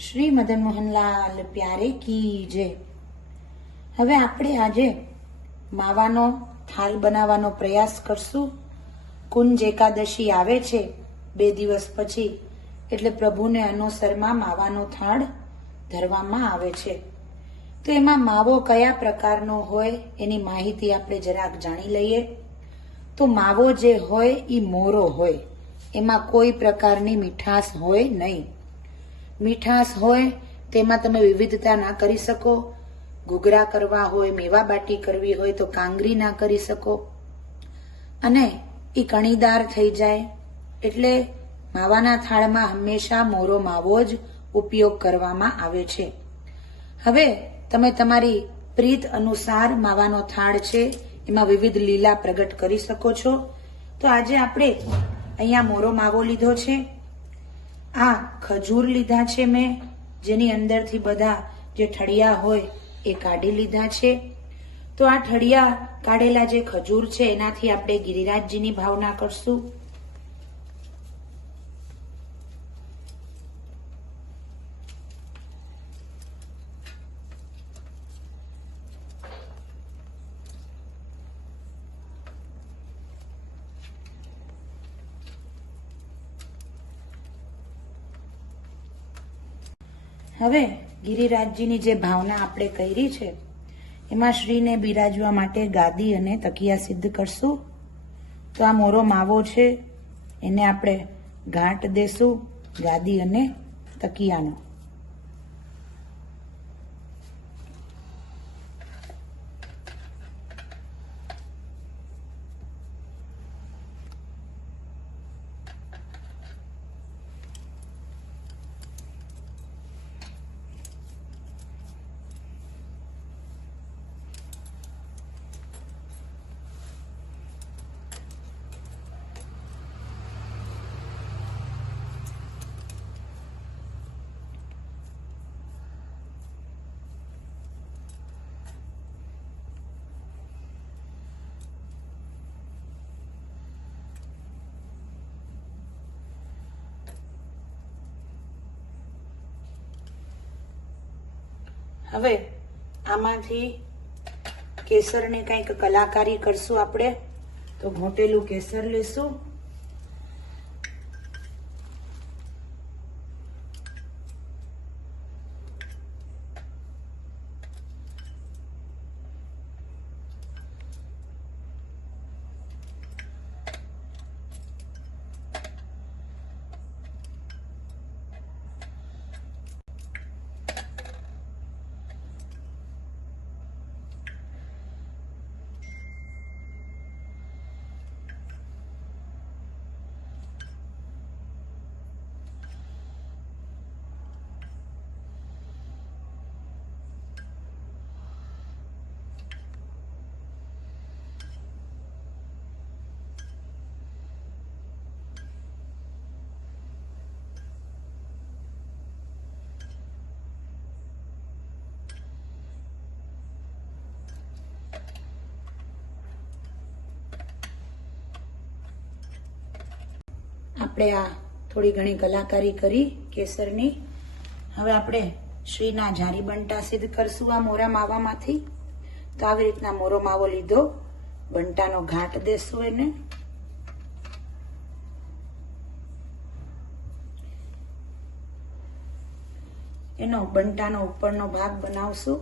શ્રી મદન મોહનલાલ પ્યારે કી જય। હવે આપણે આજે માવાનો થાળ બનાવવાનો પ્રયાસ કરશું। કુંજ એકાદશી આવે છે 2 દિવસ પછી, એટલે પ્રભુને અનુસરમાં માવાનો થાળ ધરવામાં આવે છે। તો એમાં માવો કયા પ્રકારનો હોય એની માહિતી આપણે જરાક જાણી લઈએ। તો માવો જે હોય એ મોરો હોય, એમાં કોઈ પ્રકારની મીઠાશ હોય નહીં। મીઠાશ હોય તેમાં તમે વિવિધતા ના કરી શકો। ઘૂઘરા કરવા હોય, મેવા બાટી કરવી હોય તો કાંગરી ના કરી શકો, અને એ કણીદાર થઈ જાય। એટલે માવાના થાળમાં હંમેશા મોરો માવો જ ઉપયોગ કરવામાં આવે છે। હવે તમે તમારી પ્રીત અનુસાર માવાનો થાળ છે એમાં વિવિધ લીલા પ્રગટ કરી શકો છો। તો આજે આપણે અહીંયા મોરો માવો લીધો છે। આ ખજૂર લીધા છે મેં, જેની અંદરથી બધા જે ઠળિયા હોય એ કાઢી લીધા છે। તો આ ઠળિયા કાઢેલા જે ખજૂર છે એનાથી આપણે ગિરિરાજજીની ભાવના કરશું। હવે ગિરિરાજજીની જે ભાવના આપણે કરી છે એમાં શ્રીને બિરાજવા માટે ગાદી અને તકિયા સિદ્ધ કરશું। તો આ મોરો માવો છે એને આપણે ઘાટ દેશું, ગાદી અને તકિયાનો। હવે આમાંથી કેસરની કંઈક કલાકારી કરશું આપણે। તો ઘોટેલું કેસર લેશું, આપણે આ થોડી ઘણી કલાકારી કરી કેસરની। હવે આપણે શ્રીના જારી બંટા સિદ્ધ કરશું આ મોરા માવામાંથી। તો આવી રીતના મોરો માવો લીધો, બંટાનો ઘાટ દેશું એને, એનો બંટાનો ઉપરનો ભાગ બનાવશું।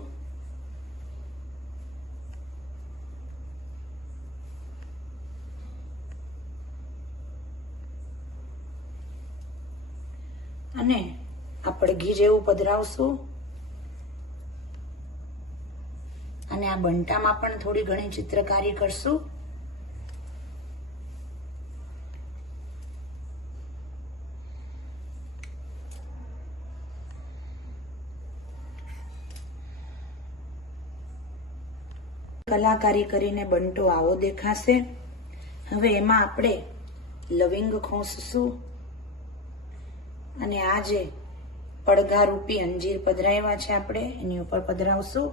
અને આ પડઘી જેવું પધરાવશું, અને આ બંટામાં પણ થોડી ઘણી ચિત્રકારી કરશું। કલાકારી કરીને બંટો આવો દેખાશે। હવે એમાં આપણે લવિંગ ખોસશું, અને આ જે પડઘા રૂપી અંજીર પધરાવ્યા છે આપણે એની ઉપર પધરાવશું।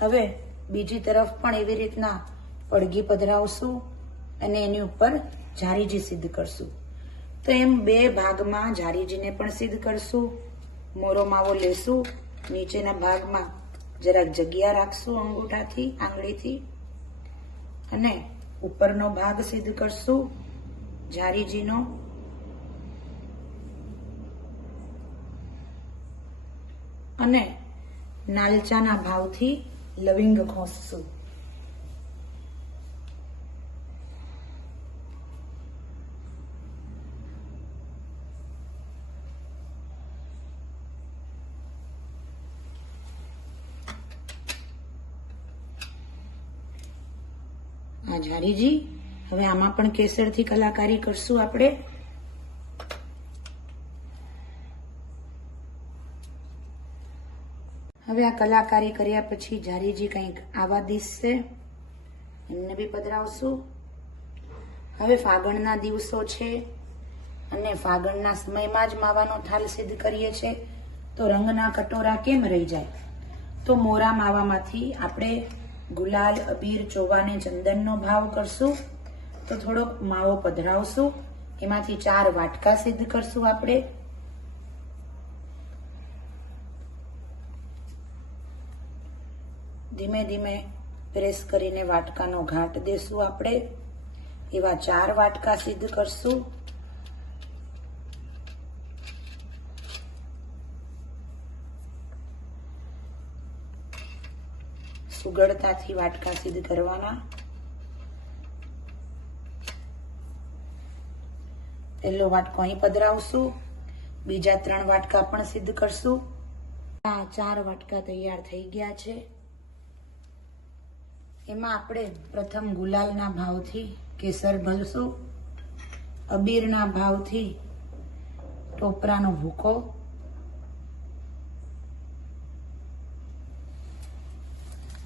હવે બીજી તરફ પણ એવી રીતના પડઘી પધરાવશું અને એની ઉપર જારીજી સિદ્ધ કરશું। તો એમ 2 ભાગમાં જારીજીને પણ સિદ્ધ કરશું મોરો માવો લેશું, નીચેના ભાગમાં જરાક જગ્યા રાખશું આંગળીથી અને ઉપરનો ભાગ સિદ્ધ કરશું ઝારીજીનો. અને નાલચાના ભાવથી લવિંગ ખોસશું. આ ઝારીજી. હવે આમાં પણ કેસરથી કલાકારી કરશું આપણે. હવે આ કલાકારી કર્યા પછી ઝારીજી કંઈક આવા દિશશે, એમને બી પધરાવશું. હવે ફાગણના દિવસો છે અને ફાગણના સમયમાં જ માવાનો થાલ સિદ્ધ કરીએ છે, તો રંગના કટોરા કેમ રહી જાય? તો મોરા માવામાંથી આપણે ગુલાલ, અબીર, ચોવાને ચંદનનો ભાવ કરશું. તો થોડોક માવો પધરાવશું, એમાંથી 4 વાટકા સિદ્ધ કરશું આપણે. ધીમે ધીમે પ્રેસ કરીને વાટકાનો ઘાટ દેશું આપણે. એવા 4 વાટકા સિદ્ધ કરશું. સુગડતાથી વાટકા સિદ્ધ કરવાના. પહેલો વાટકો અહીં પધરાવશું, બીજા 3 વાટકા પણ સિદ્ધ કરશું. આ 4 વાટકા તૈયાર થઈ ગયા છે. એમાં આપણે પ્રથમ ગુલાલના ભાવથી કેસર ભલશું, અબીરના ભાવથી ટોપરાનો ભૂકો,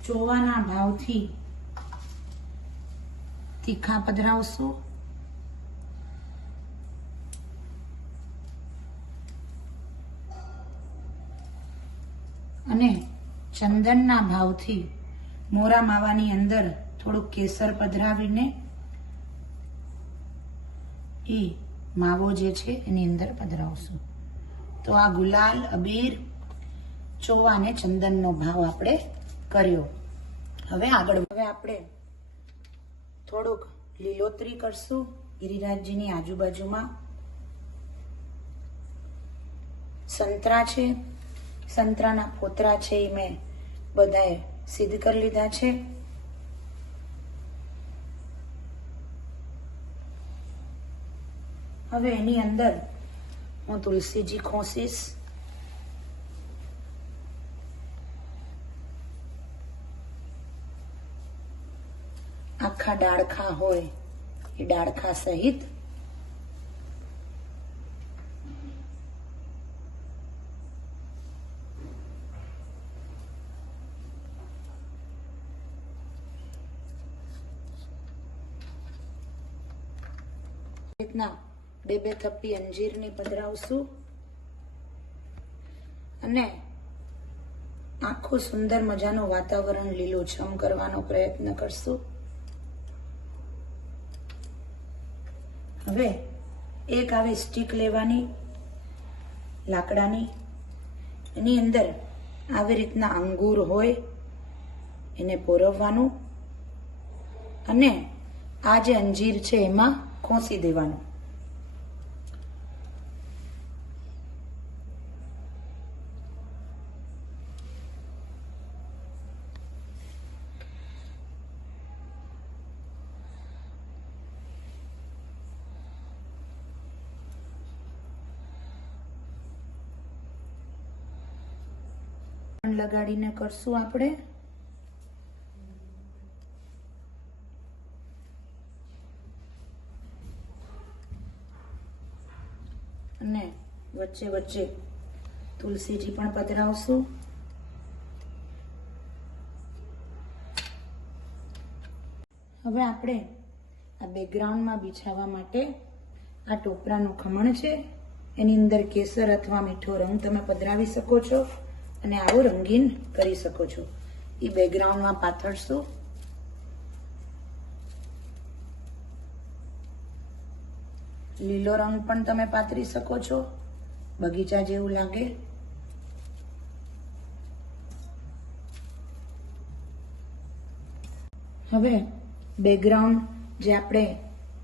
ચોવાના ભાવથી તીખા પધરાવશું અને ચંદનના ભાવથી મોરા માવાની અંદર થોડુંક કેસર પધરાવીને એ માવો જે છે એની અંદર પધરાવશું. તો આ ગુલાલ, અબીર, ચોવા અને ચંદનનો ભાવ આપણે કર્યો. હવે આપણે થોડુંક લીલોતરી કરશું ગિરિરાજજીની આજુબાજુમાં. સંતરા છે, સંતરાના ફોતરા છે એ મેં બધાએ સિદ્ધ કરી લીધા છે. હવે એની અંદર હું તુલસીજી ખોસીશ. આખા ડાળખા હોય એ ડાળખા સહિત. રીતના 2 થપ્પી અંજીરની પધરાવશું અને આખું સુંદર મજાનું વાતાવરણ લીલુંછમ કરવાનો પ્રયત્ન કરશું. હવે એક આવી સ્ટીક લેવાની લાકડાની, એની અંદર આવી રીતના અંગૂર હોય એને પોરવવાનું અને આ જે અંજીર છે એમાં ખોસી દેવાનું. લગાડીને કરશું આપણે. અને વચ્ચે વચ્ચે તુલસીજી પણ પધરાવશું. હવે આપણે આ બેકગ્રાઉન્ડમાં બિછાવવા માટે આ ટોપરાનું ખમણ છે, એની અંદર કેસર અથવા મીઠો રંગ તમે પધરાવી શકો છો અને આવો રંગીન કરી શકો છો. એ બેકગ્રાઉન્ડમાં પાથરશું. લીલો રંગ પણ તમે પાથરી શકો છો, બગીચા જેવું લાગે. હવે બેકગ્રાઉન્ડ જે આપણે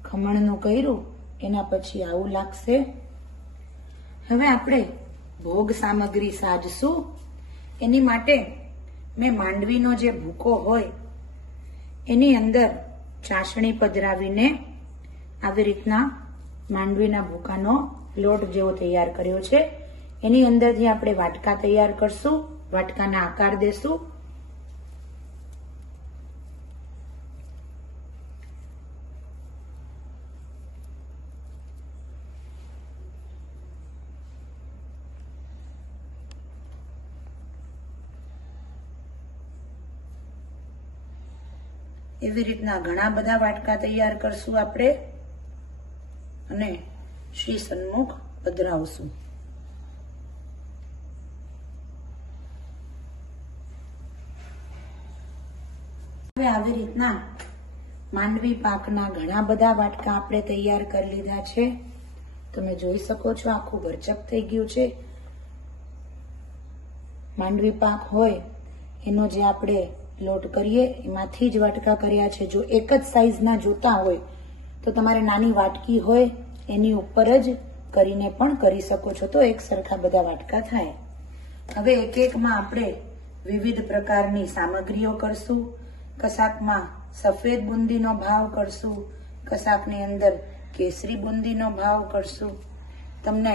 ખમણનું કર્યું એના પછી આવું લાગશે. હવે આપણે ભોગ સામગ્રી સાજશું. એની માટે મેં માંડવીનો જે ભૂકો હોય એની અંદર ચાસણી પધરાવીને આવી રીતના માંડવીના ભૂકાનો લોટ જેવો તૈયાર કર્યો છે. એની અંદરથી આપણે વાટકા તૈયાર કરશું, વાટકાના આકાર દેશું. એવી રીતના ઘણા બધા વાટકા તૈયાર કરશું આપણે અને શ્રી સન્મુખ પધરાવશું. હવે આવી રીતના માંડવી પાકના ઘણા બધા વાટકા આપણે તૈયાર કરી લીધા છે. તમે જોઈ શકો છો આખું ભરચક થઈ ગયું છે. માંડવી પાક હોય એનો જે આપણે લોટ કરીએ એમાંથી જ વાટકા કર્યા છે. જો એક જ સાઈઝના જોતા હોય તો તમારે નાની વાટકી હોય એની ઉપર જ કરીને પણ કરી શકો છો, તો એક સરખા બધા વાટકા થાય. હવે એક એકમાં આપણે વિવિધ પ્રકારની સામગ્રીઓ કરશું. કશાકમાં સફેદ બુંદીનો ભાવ કરશું, કશાકની અંદર કેસરી બુંદીનો ભાવ કરશું. તમને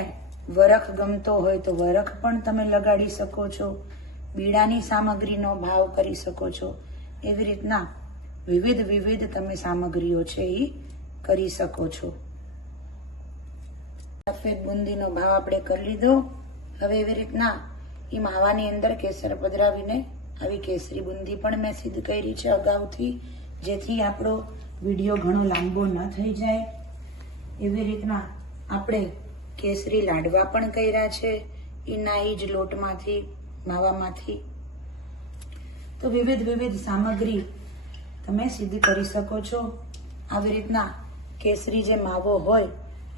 વરખ ગમતો હોય તો વરખ પણ તમે લગાડી શકો છો. બીડાની સામગ્રીનો ભાવ કરી શકો છો. એવી રીતના વિવિધ તમે સામગ્રીઓ છે એ કરી શકો છો. સફેદ બુંદીનો ભાવ આપણે કરી લીધો. હવે એવી રીતના એ માવાની અંદર કેસર પધરાવીને આવી કેસરી બુંદી પણ મેં સિદ્ધ કરી છે અગાઉથી, જેથી આપણો વિડીયો ઘણો લાંબો ન થઈ જાય. એવી રીતના આપણે કેસરી લાડવા પણ કર્યા છે એના જ લોટમાંથી, માવામાંથી. તો વિવિધ સામગ્રી તમે સિદ્ધ કરી શકો છો. આવી રીતના કેસરી જે માવો હોય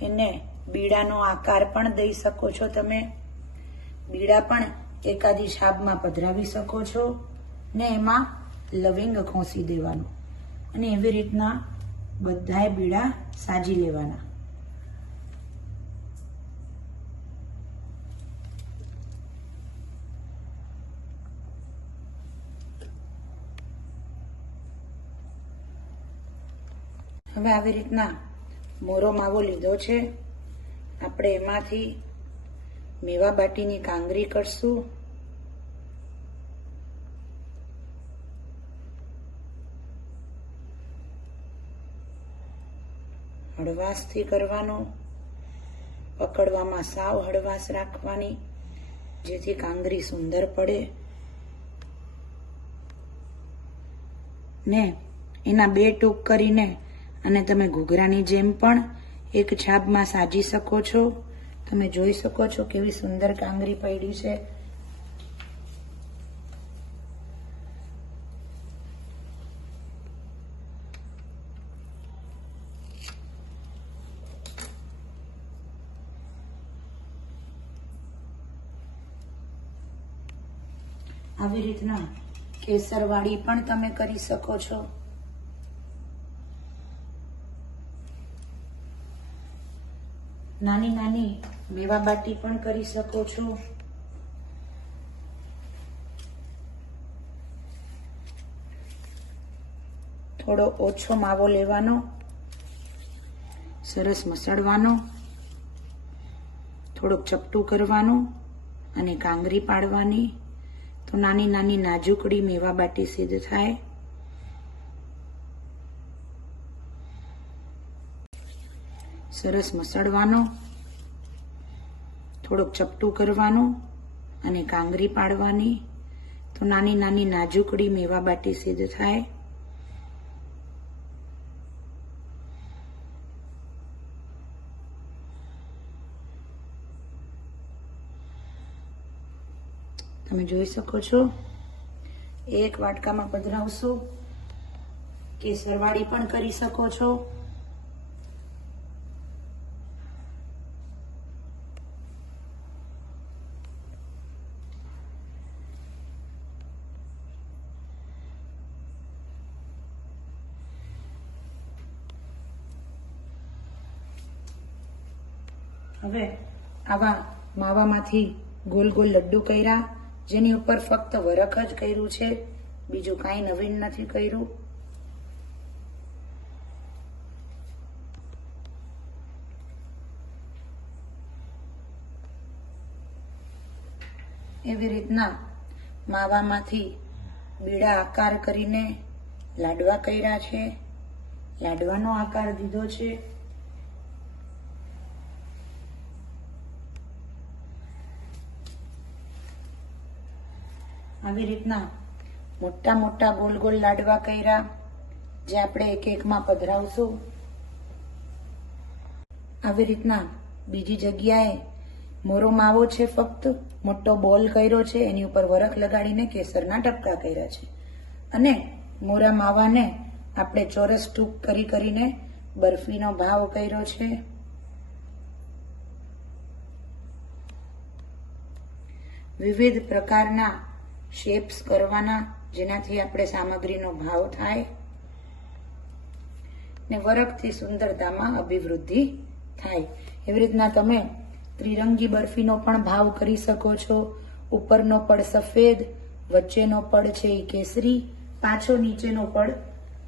એને બીડાનો આકાર પણ દઈ શકો છો. તમે બીડા પણ એકાદી છાબમાં પધરાવી શકો છો ને એમાં લવિંગ ખોસી દેવાનું અને એવી રીતના બધાય બીડા સાજી લેવાના. હવે આવી રીતના મોરો માવો લીધો છે આપણે, એમાંથી મેવા બાટીની કાંગરી કરશું. હળવાશથી કરવાનું, પકડવામાં સાવ હળવાશ રાખવાની જેથી કાંગરી સુંદર પડે. ને એના બે ટૂંક કરીને અને તમે ઘૂઘરાની જેમ પણ એક છાબમાં સાજી શકો છો. તમે જોઈ શકો છો કેવી સુંદર કાંગરી પડી છે. આવી રીતના કેસરવાળી પણ તમે કરી શકો છો. નાની નાની મેવા બાટી પણ કરી શકો છો. થોડો ઓછો માવો લેવાનો, સરસ મસળવાનો, થોડુંક ચપટું કરવાનું અને કાંગરી પાડવાની. તો નાની નાની નાજુકડી મેવા બાટી સિદ્ધ થાય. સરસ મસળવાનો, થોડુંક ચપટું કરવાનું અને કાંગરી પાડવાની. તો નાની નાની નાજુકડી મેવા બાટી સિદ્ધ થાય. તમે જોઈ શકો છો એક વાટકામાં પધરાવશું. કેસરવાળી પણ કરી શકો છો. હવે આવા માવામાંથી ગોલ ગોલ લડ્ડુ કર્યા, જેની ઉપર ફક્ત વરખ જ કર્યું છે, બીજું કાંઈ નવીન નથી કર્યું. એવી રીતના માવામાંથી બીડા આકાર કરીને લાડવા કર્યા છે, લાડવાનો આકાર દીધો છે. આવી રીતના મોટા મોટા ગોલ ગોલ લાડવા કર્યા, જે આપણે એક એકમાં પધરાવશું. આવી રીતના બીજી જગ્યાએ મોરો માવો છે, ફક્ત મોટો બોલ કર્યો છે, એની ઉપર વરખ લગાડીને કેસરના ટપકા કર્યા છે. અને મોરા માવાને આપણે ચોરસ ટૂંક કરીને બરફીનો ભાવ કર્યો છે. વિવિધ પ્રકારના શેપ્સ કરવાના, જેનાથી આપણે સામગ્રીનો ભાવ થાય ને વરખથી સુંદરતામાં અભિવૃદ્ધિ થાય. એવી રીતના તમે ત્રિરંગી બરફીનો પણ ભાવ કરી શકો છો. ઉપરનો પડ સફેદ, વચ્ચેનો પડ છે એ કેસરી, પાછો નીચેનો પડ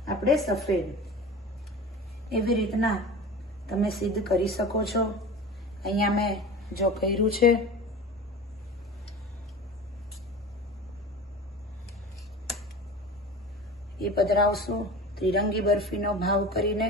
આપણે સફેદ. એવી રીતના તમે સિદ્ધ કરી શકો છો. અહીંયા મેં જો કર્યું છે, એ પધરાવશું ત્રિરંગી બરફીનો ભાવ કરીને.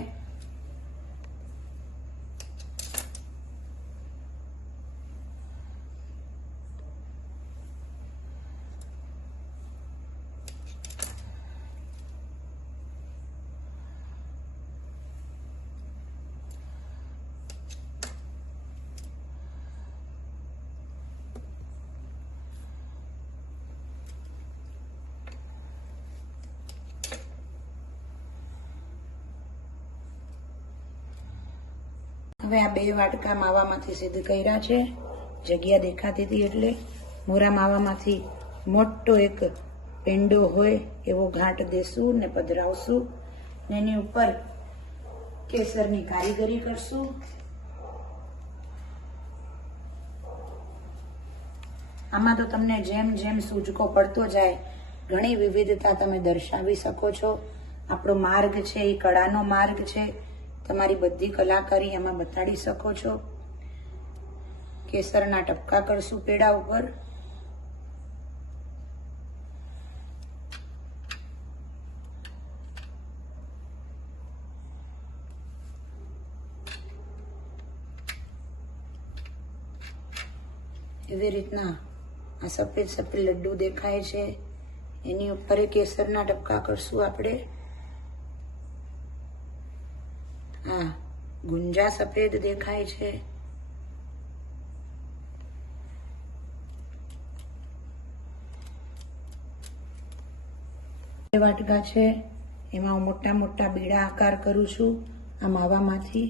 હવે આ 2 વાટકા માવામાંથી સિદ્ધ કર્યા છે. જગ્યા દેખાતી હતી એટલે મોરા માવામાંથી મોટો એક પેંડો હોય એવો ઘાટ દેશું ને પધરાવશું ને એની ઉપર કેસરની કારીગરી કરશું. આમાં તો તમને જેમ જેમ સૂચકો પડતો જાય ઘણી વિવિધતા તમે દર્શાવી શકો છો. આપણો માર્ગ છે એ કળાનો માર્ગ છે. તમારી બધી કલાકારી એમાં બતાડી શકો છો. કેસરના ટપકા કરશું પેડા ઉપર. એવી રીતના આ સફેદ સફેદ લડ્ડુ દેખાય છે, એની ઉપર કેસરના ટપકા કરશું આપણે. આ ગુંજા સફેદ દેખાય છે. વાટકા છે, એમાં હું મોટા મોટા બીડા આકાર કરું છું આ માવામાંથી.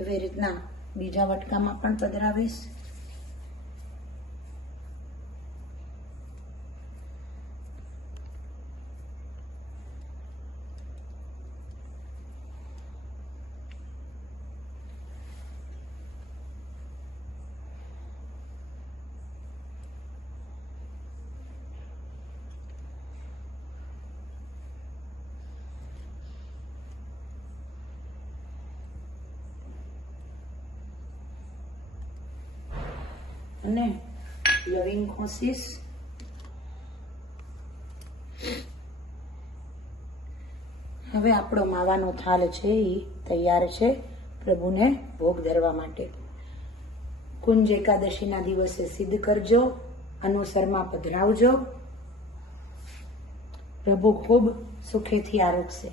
એવી રીતના બીજા વાટકામાં પણ પધરાવીશ. અને લવિંગ ખોસીશ. હવે આપણો માવાનો થાળ છે એ તૈયાર છે પ્રભુને ભોગ ધરવા માટે. કુંજ એકાદશીના દિવસે સિદ્ધ કરજો, અનુસરમાં પધરાવજો. પ્રભુ ખૂબ સુખેથી આરોગશે.